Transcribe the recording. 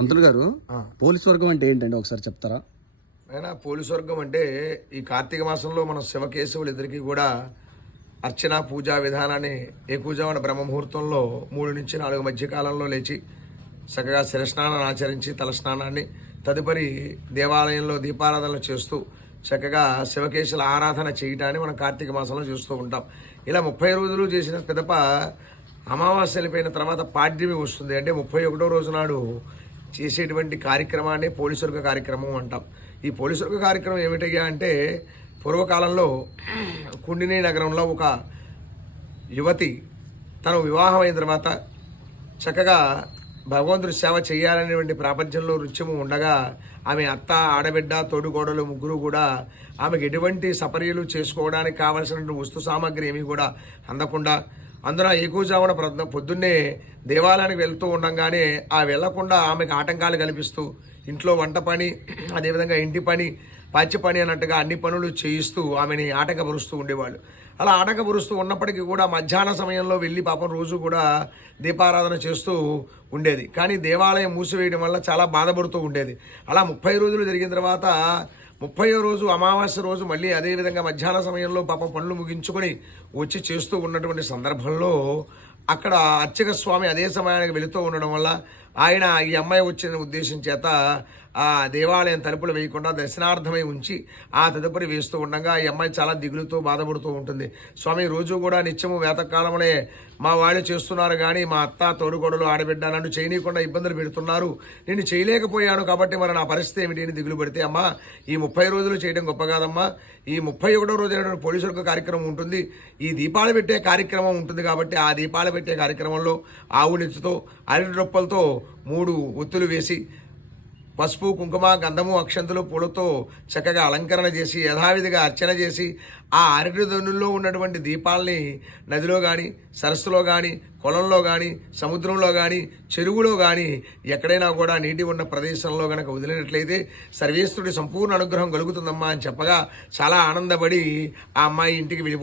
మంత్రులు గారు, పోలీస్ వర్గం అంటే ఏంటండి ఒకసారి చెప్తారా? అయినా పోలీసు వర్గం అంటే ఈ కార్తీక మాసంలో మన శివకేశవులు ఇద్దరికి కూడా అర్చన పూజా విధానాన్ని ఏకూజావన బ్రహ్మముహూర్తంలో 3 నుంచి 4 మధ్య కాలంలో లేచి చక్కగా శిరస్నానాన్ని ఆచరించి తలస్నానాన్ని తదుపరి దేవాలయంలో దీపారాధనలు చేస్తూ చక్కగా శివకేశుల ఆరాధన చేయటాన్ని మనం కార్తీక మాసంలో చూస్తూ ఉంటాం. ఇలా 30 రోజులు చేసిన పిదప అమావాస్య వెళ్ళిపోయిన తర్వాత పాడ్యమి వస్తుంది. అంటే 31వ రోజు నాడు చేసేటువంటి కార్యక్రమాన్ని పోలీసువర్గ కార్యక్రమం అంటాం. ఈ పోలీసువర్గ కార్యక్రమం ఏమిటయ్యా అంటే, పూర్వకాలంలో కుండిని నగరంలో ఒక యువతి తను వివాహం అయిన తర్వాత చక్కగా భగవంతుడి సేవ చేయాలనేటువంటి ప్రాపంచంలో నృత్యము ఉండగా ఆమె అత్త, ఆడబిడ్డ, తోడుకోడలు ముగ్గురు కూడా ఆమెకు ఎటువంటి సపర్యలు చేసుకోవడానికి కావలసినటువంటి వస్తు సామాగ్రి ఏమీ కూడా అందకుండా అందున ఏకూజామున పొద్దున్నే దేవాలయానికి వెళ్తూ ఉండగానే వెళ్లకుండా ఆమెకు ఆటంకాలు కల్పిస్తూ ఇంట్లో వంట పని, అదేవిధంగా ఇంటి పని, పాచ్య పని అన్నట్టుగా అన్ని పనులు చేయిస్తూ ఆమెని ఆటంకపరుస్తూ ఉండేవాళ్ళు. అలా ఆటంకపరుస్తూ ఉన్నప్పటికీ కూడా మధ్యాహ్న సమయంలో వెళ్ళి పాపం రోజు కూడా దీపారాధన చేస్తూ ఉండేది. కానీ దేవాలయం మూసివేయడం వల్ల చాలా బాధపడుతూ ఉండేది. అలా 30 రోజులు జరిగిన తర్వాత 30వ రోజు అమావాస్య రోజు మళ్ళీ అదేవిధంగా మధ్యాహ్న సమయంలో పాపం పనులు ముగించుకొని వచ్చి చేస్తూ ఉన్నటువంటి సందర్భంలో అక్కడ అర్చక స్వామి అదే సమయానికి వెళుతూ ఉండడం వల్ల ఆయన ఈ అమ్మాయి వచ్చిన ఉద్దేశం చేత ఆ దేవాలయం తలుపులు వేయకుండా దర్శనార్థమై ఉంచి తదుపరి వేస్తూ ఉండగా ఈ అమ్మాయి చాలా దిగులుతో బాధపడుతూ ఉంటుంది. స్వామి, రోజు కూడా నిత్యము వేతకాలంలోనే మా వాళ్ళు చేస్తున్నారు, కానీ మా అత్త, తోడుకోడలు, ఆడబిడ్డ నన్ను చేయనీయకుండా ఇబ్బందులు పెడుతున్నారు, నేను చేయలేకపోయాను, కాబట్టి మరి నా పరిస్థితి ఏమిటి అని దిగులు పెడితే, అమ్మా ఈ 30 రోజులు చేయడం గొప్ప కాదమ్మా, ఈ 31వ రోజు పోలీసు వర్గ కార్యక్రమం ఉంటుంది, ఈ దీపాలు పెట్టే కార్యక్రమం ఉంటుంది. కాబట్టి ఆ దీపాలు పెట్టే కార్యక్రమంలో ఆవు నెత్తుతో అరటి రొప్పలతో 3 ఒత్తులు వేసి పసుపు, కుంకుమ, గంధము, అక్షంతులు, పూలతో చక్కగా అలంకరణ చేసి యథావిధిగా అర్చన చేసి ఆ అరటి దొన్నుల్లో ఉన్నటువంటి దీపాలని నదిలో కానీ, సరస్సులో కానీ, కొలంలో కానీ, సముద్రంలో కానీ, చెరువులో కానీ ఎక్కడైనా కూడా నీటి ఉన్న ప్రదేశంలో కనుక వదిలినట్లయితే సర్వేశ్వరుడి సంపూర్ణ అనుగ్రహం కలుగుతుందమ్మా అని చెప్పగా చాలా ఆనందపడి ఆ అమ్మాయి ఇంటికి వెళ్ళిపో